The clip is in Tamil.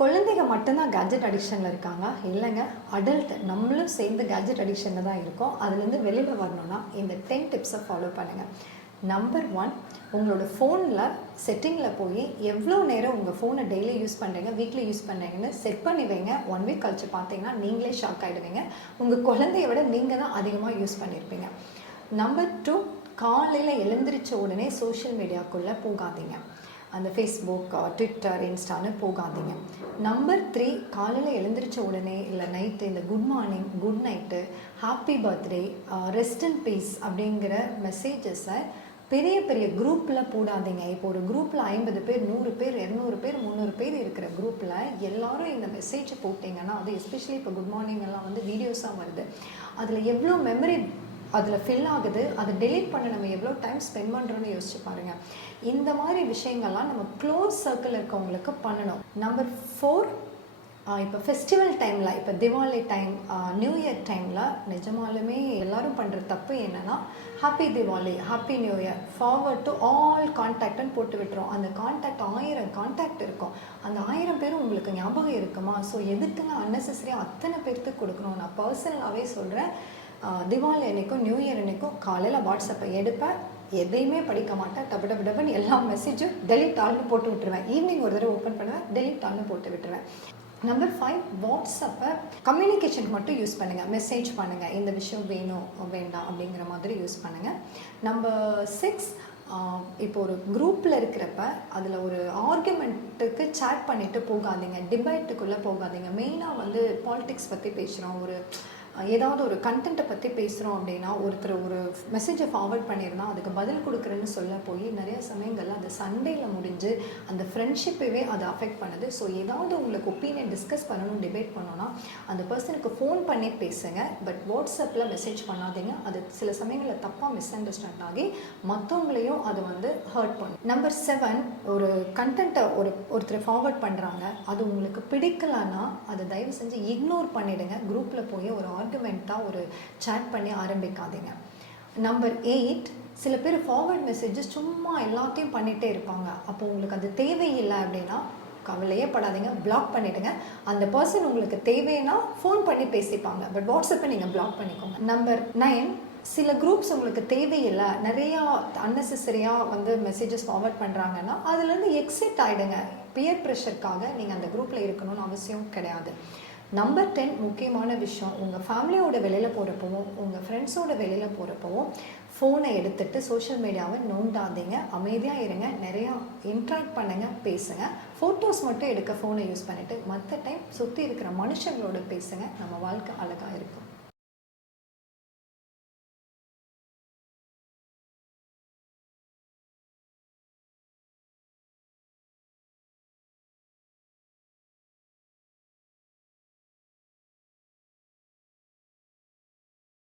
குழந்தைங்க மட்டும்தான் கேட்ஜெட் அடிக்ஷனில் இருக்காங்க இல்லைங்க, அடல்ட் நம்மளும் சேர்ந்து கேட்ஜெட் அடிக்ஷனில் தான் இருக்கோம். அதுலேருந்து வெளியில் வரணும்னா இந்த 10 டிப்ஸை ஃபாலோ பண்ணுங்கள். நம்பர் 1, உங்களோட ஃபோனில் செட்டிங்கில் போய் எவ்வளோ நேரம் உங்கள் ஃபோனை டெய்லி யூஸ் பண்ணுறீங்க, வீக்லி யூஸ் பண்ணுறீங்கன்னு செட் பண்ணி வைங்க. 1 வீக் கழிச்சு பார்த்தீங்கன்னா நீங்களே ஷாக் ஆகிடுவீங்க. உங்கள் குழந்தைய விட நீங்கள் தான் அதிகமாக யூஸ் பண்ணியிருப்பீங்க. நம்பர் 2, காலையில் எழுந்திரிச்ச உடனே சோஷியல் மீடியாவுக்குள்ளே போகாதீங்க. அந்த ஃபேஸ்புக், ட்விட்டர், இன்ஸ்டான்னு போகாதீங்க. நம்பர் 3, காலையில் எழுந்திரிச்ச உடனே இல்லை நைட்டு இந்த good morning, good night, happy birthday, rest in peace அப்படிங்கிற மெசேஜஸை பெரிய பெரிய குரூப்பில் போடாதீங்க. இப்போ ஒரு குரூப்பில் 50 பேர், 100 பேர், 200 பேர், 300 பேர் இருக்கிற குரூப்பில் எல்லாரும் இந்த மெசேஜை போட்டிங்கன்னா, அது எஸ்பெஷலி இப்போ குட் மார்னிங் எல்லாம் வந்து வீடியோஸாக வருது. அதில் எவ்வளோ மெமரி அதில் ஃபில் ஆகுது, அதை டெலீட் பண்ண நம்ம எவ்வளோ டைம் ஸ்பெண்ட் பண்ணுறோன்னு யோசிச்சு பாருங்கள். இந்த மாதிரி விஷயங்கள்லாம் நம்ம க்ளோஸ் சர்க்கிள் இருக்கவங்களுக்கு பண்ணணும். நம்பர் 4, இப்போ ஃபெஸ்டிவல் டைமில், இப்போ திவாலி டைம், நியூ இயர் டைமில் நிஜமாலுமே எல்லோரும் பண்ணுற தப்பு என்னென்னா, happy Diwali, happy new year, forward to all கான்டாக்ட்னு போட்டு விட்டுரும். அந்த கான்டாக்ட் 1000 கான்டாக்ட் இருக்கும். அந்த 1000 பேரும் உங்களுக்கு ஞாபகம் இருக்குமா? ஸோ எதுக்குங்க அன்னெசரியாக அத்தனை பேர்த்துக்கு கொடுக்கணும்? நான் பர்சனலாகவே சொல்கிறேன், திவாலி அன்றைக்கும் நியூ இயர் அன்றைக்கும் காலையில் வாட்ஸ்அப்பை எடுப்பேன், எதையுமே படிக்க மாட்டேன், டபுன்னு எல்லா மெசேஜும் டெலிட் ஆல்னு போட்டு விட்டுருவேன். ஈவினிங் ஒரு தடவை ஓப்பன் பண்ணுவேன், டெலிட் ஆல்னு போட்டு விட்டுருவேன். நம்பர் 5, வாட்ஸ்அப்பை கம்யூனிகேஷனுக்கு மட்டும் யூஸ் பண்ணுங்கள். மெசேஜ் பண்ணுங்கள், இந்த விஷயம் வேணும் வேண்டாம் அப்படிங்கிற மாதிரி யூஸ் பண்ணுங்கள். நம்பர் 6, இப்போ ஒரு குரூப்பில் இருக்கிறப்ப அதில் ஒரு ஆர்குமெண்ட்டுக்கு சேட் பண்ணிவிட்டு போகாதீங்க, டிபேட்டுக்குள்ளே போகாதீங்க. மெயினாக வந்து பாலிடிக்ஸ் பற்றி பேசுகிறோம், ஒரு ஏதாவது ஒரு கண்டென்ட்டை பற்றி பேசுகிறோம் அப்படின்னா, ஒருத்தர் ஒரு மெசேஜை ஃபார்வர்ட் பண்ணியிருந்தா அதுக்கு பதில் கொடுக்குறேன்னு சொல்ல போய் நிறைய சமயங்களில் அது சண்டையில் முடிஞ்சு அந்த ஃப்ரெண்ட்ஷிப்பவே அதை அஃபெக்ட் பண்ணுது. ஸோ ஏதாவது உங்களுக்கு ஒப்பீனியன் டிஸ்கஸ் பண்ணணும், டிபேட் பண்ணணும்னா அந்த பர்சனுக்கு ஃபோன் பண்ணி பேசுங்க. பட் வாட்ஸ்அப்பில் மெசேஜ் பண்ணாதீங்க. அது சில சமயங்களில் தப்பாக மிஸ் அண்டர்ஸ்டாண்ட் ஆகி மற்றவங்களையும் அது வந்து ஹர்ட் பண்ணும். நம்பர் 7, ஒரு கண்டென்ட்டை ஒருத்தர் ஃபார்வர்ட் பண்ணுறாங்க, அது உங்களுக்கு பிடிக்கலன்னா அதை தயவு செஞ்சு இக்னோர் பண்ணிவிடுங்க. குரூப்பில் போய் ஒரு ஆர்குமெண்ட்டாக ஒரு சேட் பண்ணி ஆரம்பிக்காதீங்க. நம்பர் 8, சில பேர் ஃபார்வர்ட் மெசேஜஸ் சும்மா எல்லாத்தையும் பண்ணிகிட்டே இருப்பாங்க. அப்போ உங்களுக்கு அது தேவையில்லை அப்படின்னா கவலையே படாதீங்க, பிளாக் பண்ணிவிடுங்க. அந்த பர்சன் உங்களுக்கு தேவைன்னா ஃபோன் பண்ணி பேசிப்பாங்க, பட் வாட்ஸ்அப்பை நீங்கள் பிளாக் பண்ணிக்கோங்க. நம்பர் 9, சில குரூப்ஸ் உங்களுக்கு தேவையில்லை, நிறையா அன்னெசரியாக வந்து மெசேஜஸ் ஃபார்வர்ட் பண்ணுறாங்கன்னா அதுலேருந்து எக்ஸிட் ஆகிடுங்க. பியர் ப்ரெஷருக்காக நீங்கள் அந்த குரூப்பில் இருக்கணும்னு அவசியம் கிடையாது. நம்பர் 10, முக்கியமான விஷயம், உங்கள் ஃபேமிலியோட வெளியில் போகிறப்பவும் உங்கள் ஃப்ரெண்ட்ஸோட வெளியில் போகிறப்பவும் ஃபோனை எடுத்துகிட்டு சோஷியல் மீடியாவை நோண்டாதீங்க. அமைதியாக இருங்க, நிறையா இன்ட்ராக்ட் பண்ணுங்கள், பேசுங்க. ஃபோட்டோஸ் மட்டும் எடுக்க ஃபோனை யூஸ் பண்ணிவிட்டு மற்ற டைம் சுற்றி இருக்கிற மனுஷங்களோட பேசுங்க. நம்ம வாழ்க்கை அழகாக இருக்கும்.